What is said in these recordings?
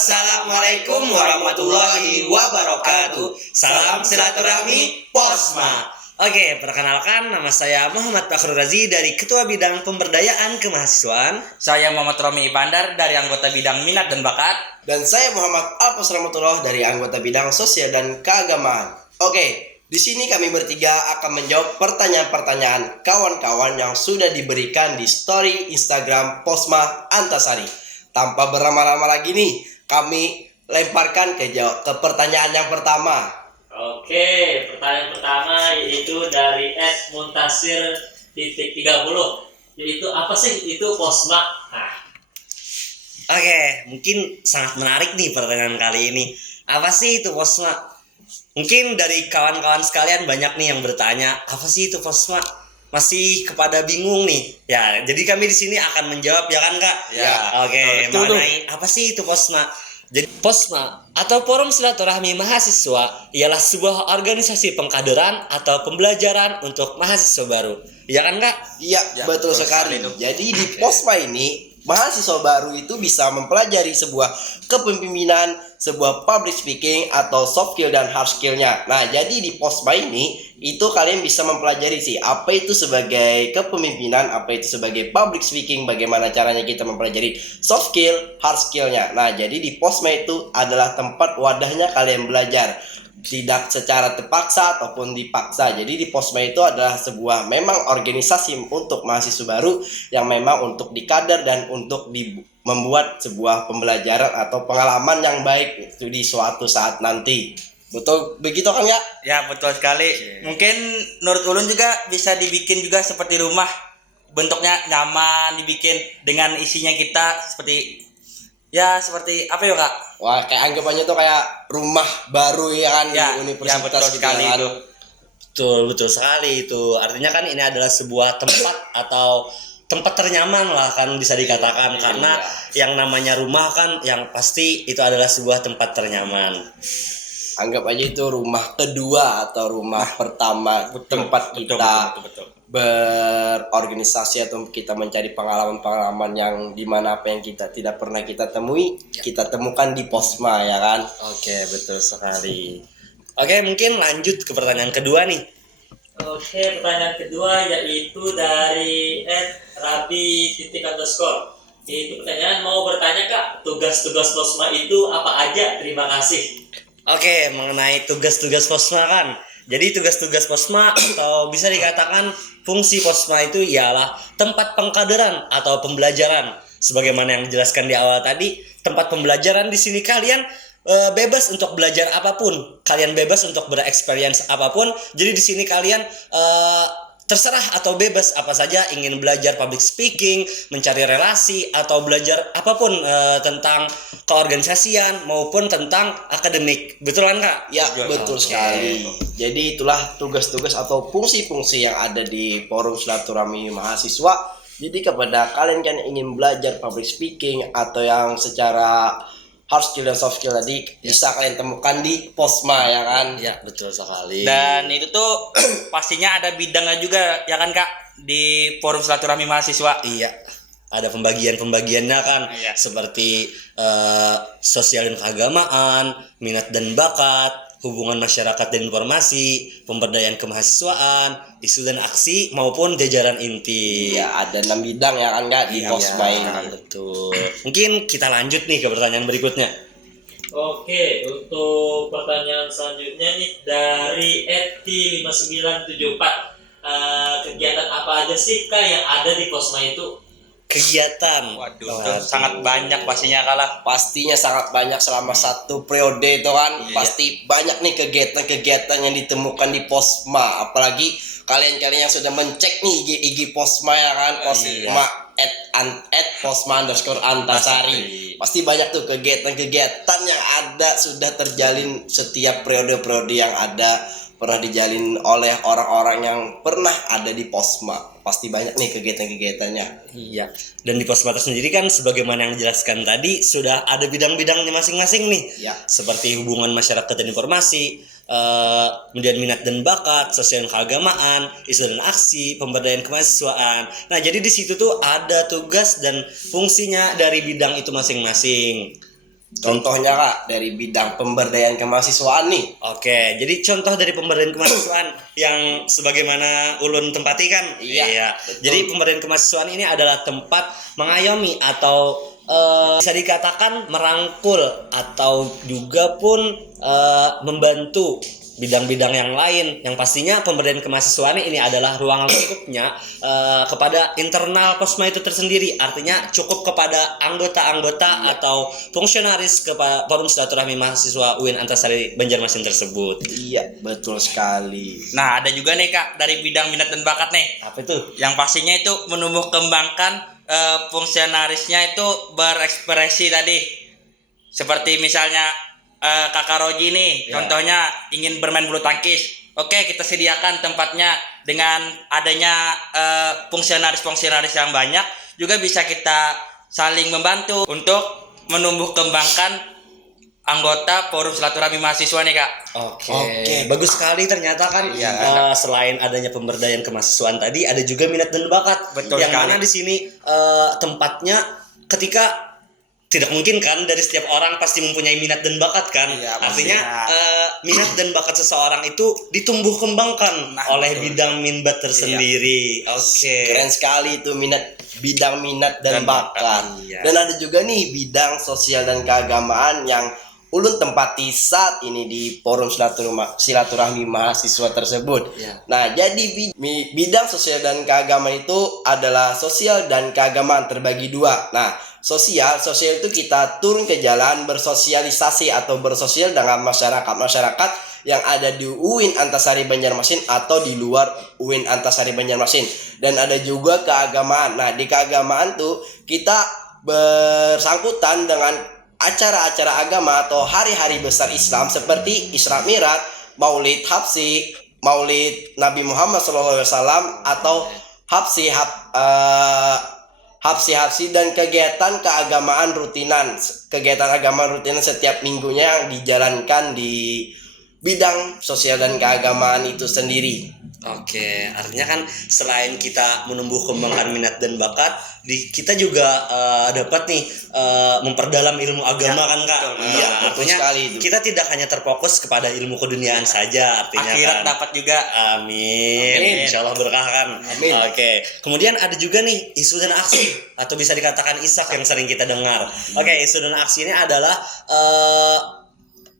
Assalamualaikum warahmatullahi wabarakatuh. Salam silaturahmi Posma. Oke, perkenalkan nama saya Muhammad Fakhrul Razi dari Ketua Bidang Pemberdayaan Kemahasiswaan. Saya Muhammad Romi Ibandar dari anggota bidang minat dan bakat. Dan saya Muhammad Alpas Rahmatullah dari anggota bidang sosial dan keagamaan. Oke, di sini kami bertiga akan menjawab pertanyaan-pertanyaan kawan-kawan yang sudah diberikan di story Instagram Posma Antasari. Tanpa berlama-lama lagi nih, kami lemparkan ke pertanyaan yang pertama. Oke, pertanyaan pertama yaitu dari @muntasir.30, yaitu apa sih itu Posma? Oke, mungkin sangat menarik nih pertanyaan kali ini. Apa sih itu Posma? Mungkin dari kawan-kawan sekalian banyak nih yang bertanya, apa sih itu Posma? Masih kepada bingung nih. Ya, jadi kami di sini akan menjawab, ya kan Kak? Ya. Oke, mengenai apa sih itu Posma? Jadi Posma atau Forum Silaturahmi Mahasiswa ialah sebuah organisasi pengkaderan atau pembelajaran untuk mahasiswa baru. Ya kan Kak? Iya, betul sekali. Jadi di Posma ini mahasiswa baru itu bisa mempelajari sebuah kepemimpinan, sebuah public speaking atau soft skill dan hard skillnya. Nah, jadi di Posma ini itu kalian bisa mempelajari sih apa itu sebagai kepemimpinan, apa itu sebagai public speaking, bagaimana caranya kita mempelajari soft skill, hard skillnya. Nah, jadi di Posma itu adalah tempat wadahnya kalian belajar, tidak secara terpaksa ataupun dipaksa. Jadi di Posma itu adalah sebuah memang organisasi untuk mahasiswa baru yang memang untuk dikader dan untuk membuat sebuah pembelajaran atau pengalaman yang baik di suatu saat nanti. Betul begitu kan ya? Ya, betul sekali. Mungkin menurut Ulun juga bisa dibikin juga seperti rumah. Bentuknya nyaman, dibikin dengan isinya kita seperti apa ya Kak? Wah, kayak anggapannya tuh kayak rumah baru ya kan Ya, di universitas betul gitu sekali kan. itu. Betul sekali itu. Artinya kan ini adalah sebuah tempat atau tempat ternyaman lah kan bisa dikatakan, karena yang namanya rumah kan yang pasti itu adalah sebuah tempat ternyaman. Anggap aja itu rumah kedua atau rumah pertama tempat kita berorganisasi atau kita mencari pengalaman-pengalaman yang dimana apa yang kita tidak pernah kita temui, kita temukan di Posma ya kan. Oke, betul sekali. Oke, mungkin lanjut ke pertanyaan kedua nih. Oke, pertanyaan kedua yaitu dari @rabi__. Itu pertanyaan mau bertanya Kak, tugas-tugas Posma itu apa aja? Terima kasih. Oke, mengenai tugas-tugas Posma kan. Jadi tugas-tugas Posma atau bisa dikatakan fungsi Posma itu ialah tempat pengkaderan atau pembelajaran. Sebagaimana yang dijelaskan di awal tadi, tempat pembelajaran di sini kalian bebas untuk belajar apapun. Kalian bebas untuk bereksperience apapun. Jadi di sini kalian terserah atau bebas apa saja, ingin belajar public speaking, mencari relasi, atau belajar apapun tentang keorganisasian maupun tentang akademik. Betul kan Kak? Ya, betul sekali. Jadi itulah tugas-tugas atau fungsi-fungsi yang ada di Forum Silaturahmi Mahasiswa. Jadi kepada kalian yang ingin belajar public speaking atau yang secara hard skill dan soft skill tadi bisa kalian temukan di Posma ya kan? Ya, betul sekali. Dan itu tuh pastinya ada bidangnya juga ya kan Kak di Forum Silaturahmi Mahasiswa. Iya, ada pembagian-pembagiannya kan, Iya. seperti sosial dan keagamaan, minat dan bakat, hubungan masyarakat dan informasi, pemberdayaan kemahasiswaan, isu dan aksi maupun jajaran inti. Ya, ada 6 bidang ya kan Kak di Posma ini. Betul. Mungkin kita lanjut nih ke pertanyaan berikutnya. Oke, untuk pertanyaan selanjutnya nih dari @t5974. Kegiatan apa aja sih Kak yang ada di Posma itu? Kegiatan. Waduh, sangat banyak pastinya kalah. Pastinya sangat banyak selama satu periode itu kan. Iya. Pasti banyak nih kegiatan-kegiatan yang ditemukan di Posma. Apalagi kalian-kalian yang sudah mencek nih IG Posma ya kan. Posma @posma_antasari. Pasti banyak tuh kegiatan-kegiatan yang ada sudah terjalin setiap periode-periode yang ada, pernah dijalin oleh orang-orang yang pernah ada di Posma. Pasti banyak nih kegiatan-kegiatannya. Iya. Dan di Posma sendiri kan sebagaimana yang dijelaskan tadi sudah ada bidang-bidangnya masing-masing nih. Ya. Seperti hubungan masyarakat dan informasi, kemudian minat dan bakat, sosial dan keagamaan, isu dan aksi, pemberdayaan kemahasiswaan. Nah, jadi di situ tuh ada tugas dan fungsinya dari bidang itu masing-masing. Contohnya Kak dari bidang pemberdayaan kemahasiswaan nih. Oke, jadi contoh dari pemberdayaan kemahasiswaan yang sebagaimana Ulun tempati kan? Iya, betul. Jadi pemberdayaan kemahasiswaan ini adalah tempat mengayomi atau bisa dikatakan merangkul atau juga pun membantu bidang-bidang yang lain, yang pastinya pemberdayaan kemahasiswaan ini adalah ruang lingkupnya kepada internal Posma itu tersendiri, artinya cukup kepada anggota-anggota atau fungsionaris kepada Forum Silaturahmi Mahasiswa UIN Antasari Banjarmasin tersebut. Iya, betul sekali. Nah, ada juga nih Kak dari bidang minat dan bakat nih. Apa itu? Yang pastinya itu menumbuh kembangkan fungsionarisnya itu berekspresi tadi. Seperti misalnya Kakak Roji nih, contohnya ingin bermain bulu tangkis. Oke, kita sediakan tempatnya dengan adanya fungsionaris-fungsionaris yang banyak, juga bisa kita saling membantu untuk menumbuh kembangkan anggota Forum Silaturahmi Mahasiswa nih Kak. Oke, bagus sekali ternyata kan. Selain adanya pemberdayaan kemahasiswaan tadi, ada juga minat dan bakat. Betul yang sekali. mana di sini tempatnya ketika tidak mungkin kan dari setiap orang pasti mempunyai minat dan bakat kan. Iya, Artinya pastinya. minat dan bakat seseorang itu ditumbuh kembangkan oleh betul. bidang minbat tersendiri. Oke. Keren sekali itu bidang minat dan bakat. iya. Dan ada juga nih bidang sosial dan keagamaan yang Ulun tempati saat ini di Forum Silaturahmi Mahasiswa tersebut. Iya. Nah, jadi bidang sosial dan keagamaan itu adalah sosial dan keagamaan terbagi dua. Nah, sosial itu kita turun ke jalan bersosialisasi atau bersosial dengan masyarakat yang ada di UIN Antasari Banjarmasin atau di luar UIN Antasari Banjarmasin. Dan ada juga keagamaan. Nah, di keagamaan tuh kita bersangkutan dengan acara-acara agama atau hari-hari besar Islam seperti Isra Mi'raj, Maulid Habsi, Maulid Nabi Muhammad SAW atau Habsi dan kegiatan keagamaan rutinan setiap minggunya yang dijalankan di bidang sosial dan keagamaan itu sendiri. Oke, artinya kan selain kita menumbuh kembangkan minat dan bakat, kita juga dapat nih memperdalam ilmu agama kan Kak. Iya, betul artinya sekali itu. kita tidak hanya terfokus kepada ilmu keduniaan saja, artinya Akhirat kan. dapat juga. Amin. Insyaallah berkah kan. Amin. Oke. Kemudian ada juga nih isu dan aksi atau bisa dikatakan isak yang sering kita dengar. Oke, isu dan aksi ini adalah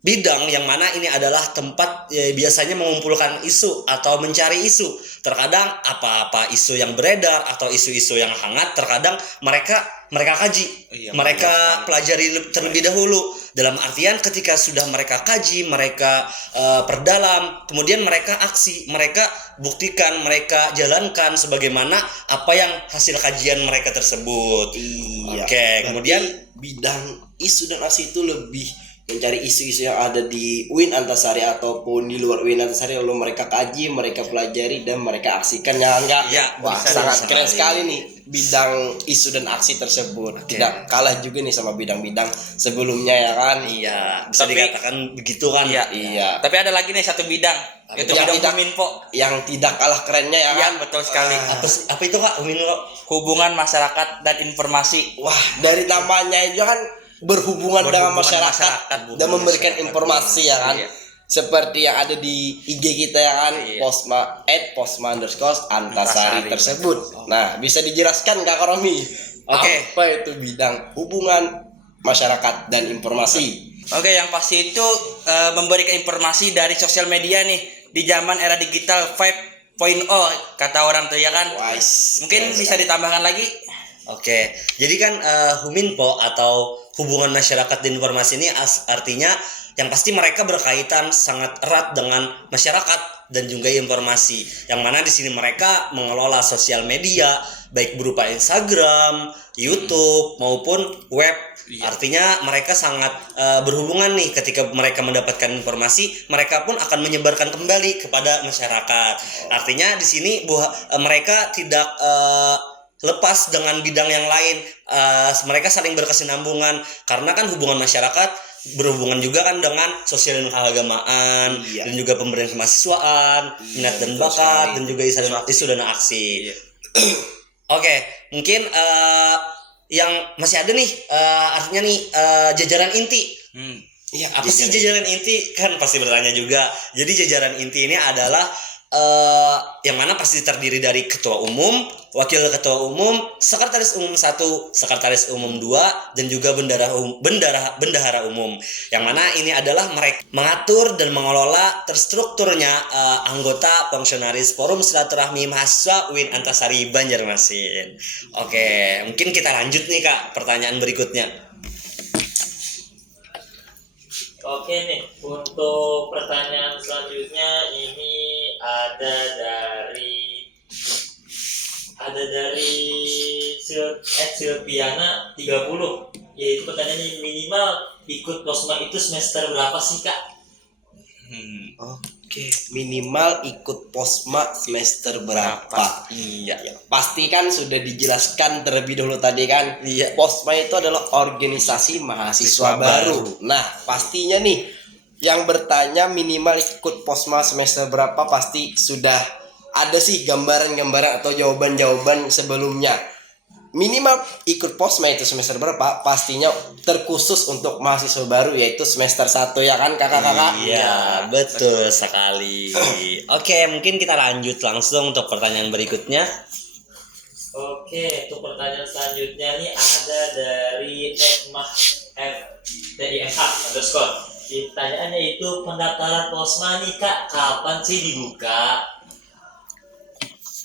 bidang yang mana ini adalah tempat biasanya mengumpulkan isu atau mencari isu. Terkadang apa-apa isu yang beredar atau isu-isu yang hangat terkadang mereka kaji. Mereka pelajari terlebih dahulu. Dalam artian ketika sudah mereka kaji, mereka perdalam, kemudian mereka aksi, mereka buktikan, mereka jalankan sebagaimana apa yang hasil kajian mereka tersebut. Iya. Oke, kemudian bidang isu dan aksi itu lebih mencari isu-isu yang ada di UIN Antasari ataupun di luar UIN Antasari, lalu mereka kaji, mereka pelajari dan mereka aksikan ya enggak? Ya, Wah, bisa sangat sekali. keren sekali nih bidang isu dan aksi tersebut. Oke. Tidak kalah juga nih sama bidang-bidang sebelumnya ya kan? iya, bisa Tapi- dikatakan begitu kan. Iya. Tapi ada lagi nih satu bidang, yaitu Yang bidang tidak- Kominfo. Yang tidak kalah kerennya ya Iya, kan? betul sekali. Apa itu Kak? Hubungan masyarakat dan informasi. Wah, dari namanya itu kan berhubungan dengan masyarakat dan memberikan informasi ya kan. Iya. Seperti yang ada di IG kita ya kan, Iya. @posma_antasari Antasari. tersebut. Nah, bisa dijelaskan Kak Romi? Oke. Apa itu bidang hubungan masyarakat dan informasi? Oke, yang pasti itu memberikan informasi dari sosial media nih di zaman era digital 5.0 kata orang tuh ya kan. Wise. Mungkin bisa ditambahkan lagi. Oke, jadi kan Huminpo atau hubungan masyarakat dan informasi ini artinya yang pasti mereka berkaitan sangat erat dengan masyarakat dan juga informasi. Yang mana di sini mereka mengelola sosial media baik berupa Instagram, YouTube maupun web. Artinya mereka sangat berhubungan nih ketika mereka mendapatkan informasi, mereka pun akan menyebarkan kembali kepada masyarakat. Artinya di sini mereka tidak lepas dengan bidang yang lain. Mereka saling berkesinambungan karena kan hubungan masyarakat berhubungan juga kan dengan sosial dan keagamaan. Iya. Dan juga pemberdayaan kemahasiswaan, minat dan betul bakat, sekali. dan juga isu dan aksi. Iya. Oke, mungkin yang masih ada nih, artinya nih jajaran inti. Iya, Apa sih jajaran inti? Kan pasti bertanya juga. Jadi jajaran inti ini adalah yang mana pasti terdiri dari ketua umum, wakil ketua umum, sekretaris umum 1, sekretaris umum 2, dan juga bendahara umum. Yang mana ini adalah mereka mengatur dan mengelola terstrukturnya anggota fungsionaris Forum Silaturahmi Mahasiswa UIN Antasari Banjarmasin. Oke, mungkin kita lanjut nih Kak, pertanyaan berikutnya. Oke nih, untuk pertanyaan selanjutnya ini ada dari Silpiana 30, yaitu pertanyaannya minimal ikut posma itu semester berapa sih Kak? Oke, minimal ikut posma semester berapa? Iya. Ya, pasti kan sudah dijelaskan terlebih dahulu tadi kan. Iya. Posma itu adalah organisasi mahasiswa baru. Nah, pastinya nih yang bertanya minimal ikut posma semester berapa pasti sudah ada sih gambaran-gambaran atau jawaban-jawaban sebelumnya. Minimal ikut posma itu semester berapa pastinya terkhusus untuk mahasiswa baru yaitu semester 1 ya kan kakak-kakak? Iya, betul sekali. Oke, mungkin kita lanjut langsung untuk pertanyaan berikutnya. Oke, untuk pertanyaan selanjutnya nih ada dari FTIMH underscore. Pertanyaannya itu pendaftaran posma nih Kak, kapan sih dibuka?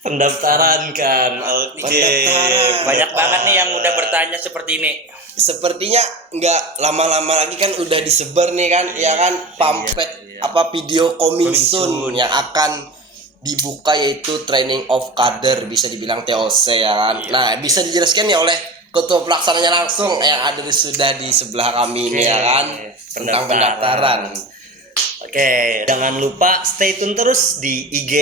Pendaftaran kan. Oke. Pendaftaran. Banyak banget nih yang udah bertanya seperti ini. Sepertinya nggak lama-lama lagi kan udah disebar nih kan ya kan pamflet apa video coming soon yang akan dibuka yaitu training of kader bisa dibilang TOC ya kan. Nah, bisa dijelaskan ya oleh ketua pelaksananya langsung yang ada sudah di sebelah kami ini ya kan tentang pendaftaran. Oke, jangan lupa stay tune terus di IG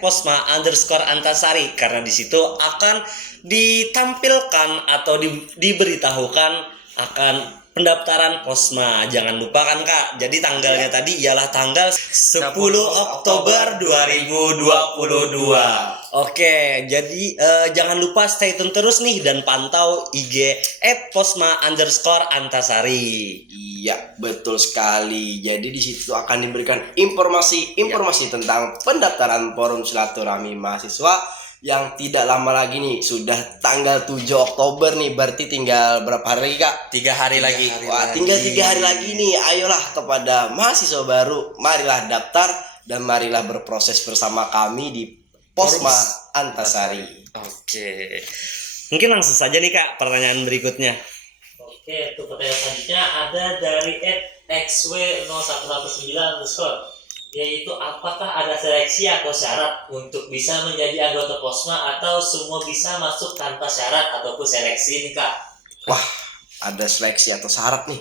@posma_antasari karena di situ akan ditampilkan atau diberitahukan akan pendaftaran posma. Jangan lupa kan Kak. Jadi tanggalnya tadi ialah tanggal 10 Oktober 2022. Oke, jadi jangan lupa stay tune terus nih dan pantau IG @posma_antasari. Iya, betul sekali. Jadi di situ akan diberikan informasi tentang pendaftaran Forum Silaturahmi Mahasiswa yang tidak lama lagi nih, sudah tanggal 7 Oktober nih, berarti tinggal berapa hari lagi Kak? 3 hari lagi. Wah, tinggal 3 hari lagi nih. Ayolah kepada mahasiswa baru, marilah daftar dan marilah berproses bersama kami di Posma Antasari. Oke. Mungkin langsung saja nih Kak pertanyaan berikutnya. Oke, untuk pertanyaan selanjutnya ada dari @xw0119 underscore, yaitu apakah ada seleksi atau syarat untuk bisa menjadi anggota posma atau semua bisa masuk tanpa syarat ataupun seleksi nih Kak? Wah, ada seleksi atau syarat nih.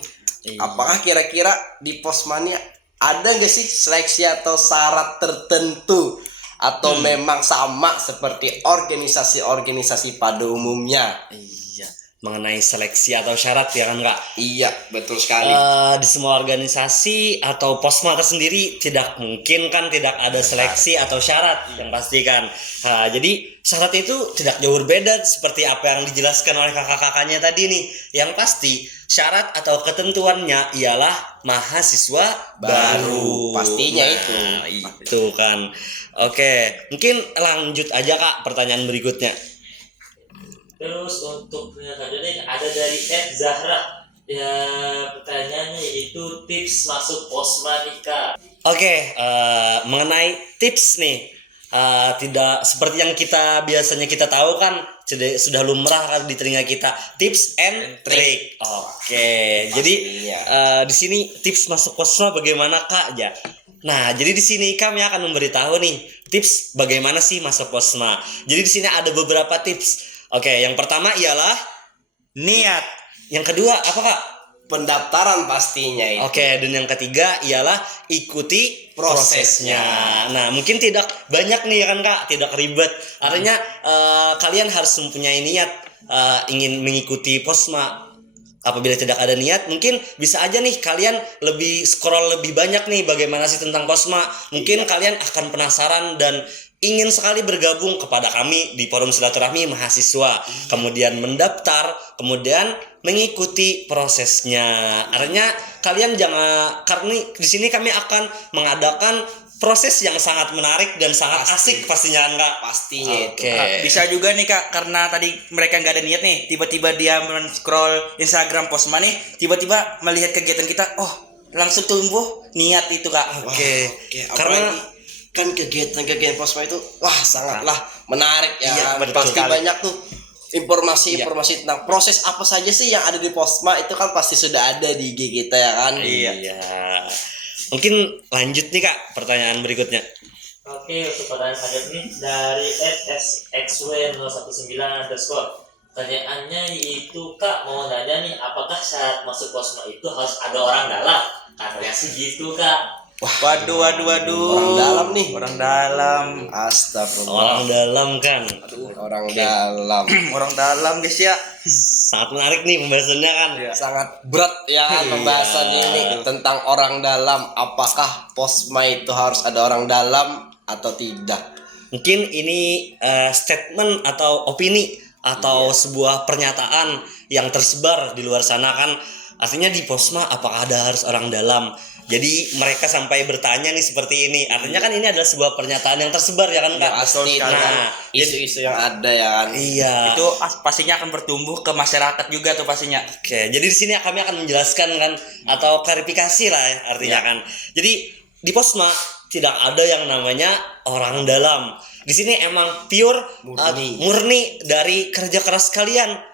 Apakah kira-kira di posma ini ada nggak sih seleksi atau syarat tertentu? Atau memang sama seperti organisasi-organisasi pada umumnya? Iya, mengenai seleksi atau syarat ya kan Kak? Iya, betul sekali. Di semua organisasi atau posma tersendiri tidak mungkin kan tidak ada seleksi atau syarat yang pasti kan. Jadi syarat itu tidak jauh berbeda seperti apa yang dijelaskan oleh kakak-kakaknya tadi nih. Yang pasti syarat atau ketentuannya ialah mahasiswa baru. Pastinya Nah, itu kan. Oke, mungkin lanjut aja Kak pertanyaan berikutnya. Terus untuk pertanyaan selanjutnya ada dari Zahra. Ya, pertanyaannya yaitu tips masuk posma nih Kak. Oke, mengenai tips nih, tidak seperti yang biasanya kita tahu kan, sudah lumrah kan di telinga kita, tips and trick. Oke, jadi di sini tips masuk posma bagaimana Kak ya? Nah, jadi di sini kami akan memberitahu nih tips bagaimana sih masuk posma. Jadi di sini ada beberapa tips. Oke, yang pertama ialah niat. Yang kedua apa Kak? Pendaftaran pastinya itu. Oke, dan yang ketiga ialah ikuti prosesnya. Nah, mungkin tidak banyak nih kan Kak, tidak ribet. Artinya kalian harus mempunyai niat ingin mengikuti posma. Apabila tidak ada niat, mungkin bisa aja nih kalian scroll lebih banyak nih bagaimana sih tentang posma. Mungkin kalian akan penasaran dan ingin sekali bergabung kepada kami di forum silaturahmi mahasiswa, kemudian mendaftar, kemudian mengikuti prosesnya. Artinya kalian jangan, karena di sini kami akan mengadakan proses yang sangat menarik dan sangat asik pastinya enggak? Pastinya itu. Oke. Bisa juga nih Kak, karena tadi mereka nggak ada niat nih, tiba-tiba dia men-scroll Instagram Posma nih, tiba-tiba melihat kegiatan kita, oh langsung tumbuh niat itu Kak. Oke. Karena kan kegiatan Posma itu sangatlah menarik ya. Iya, betul Pasti sekali. banyak tuh informasi tentang proses apa saja sih yang ada di Posma itu kan pasti sudah ada di IG kita ya kan. Iya. Mungkin lanjut nih Kak, pertanyaan berikutnya. Oke, untuk pertanyaan selanjutnya dari @sxw019 underscore. Pertanyaannya itu Kak, mau nanya nih, apakah syarat masuk Posma itu harus ada orang dalam? Katanya sih gitu Kak. Waduh. Orang dalam nih. Orang dalam. Astagfirullah. Orang dalam kan. Orang dalam. Orang dalam guys ya. Sangat menarik nih pembahasannya kan. Sangat berat ya kan pembahasan ini tentang orang dalam. Apakah Posma itu harus ada orang dalam atau tidak? Mungkin ini statement atau opini atau sebuah pernyataan yang tersebar di luar sana kan. Artinya di Posma apakah ada harus orang dalam? Jadi mereka sampai bertanya nih seperti ini. Artinya kan ini adalah sebuah pernyataan yang tersebar ya kan Kak? Pasti sekali. dengan isu-isu yang ada ya kan. Iya. Itu pastinya akan bertumbuh ke masyarakat juga tuh pastinya. Oke, jadi di sini kami akan menjelaskan kan atau klarifikasi lah ya, artinya kan. Jadi di Posma tidak ada yang namanya orang dalam. Di sini emang pure murni dari kerja keras kalian.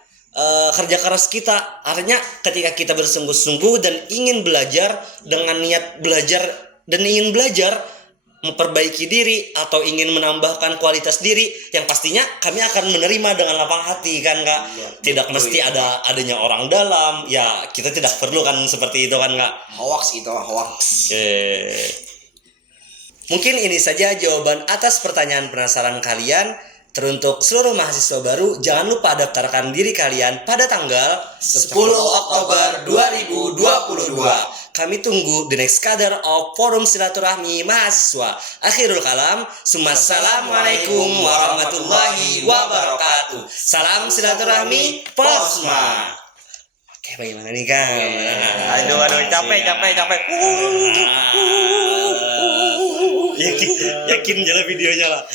Kerja keras kita, artinya ketika kita bersungguh-sungguh dan ingin belajar dengan niat belajar dan ingin belajar memperbaiki diri atau ingin menambahkan kualitas diri, yang pastinya kami akan menerima dengan lapang hati kan Kak. Tidak mesti adanya orang dalam, ya kita tidak perlu kan seperti itu kan Kak. Hoax itu hoax. Oke. Mungkin ini saja jawaban atas pertanyaan penasaran kalian. Teruntuk seluruh mahasiswa baru, jangan lupa daftarkan diri kalian pada tanggal 10 Oktober 2022. Kami tunggu the next cadre of Forum Silaturahmi Mahasiswa. Akhirul kalam, Assalamualaikum warahmatullahi wabarakatuh. Salam silaturahmi Posma. Oke, bagaimana nih Kang? Aduh, capek. Yakin jalan videonya lah.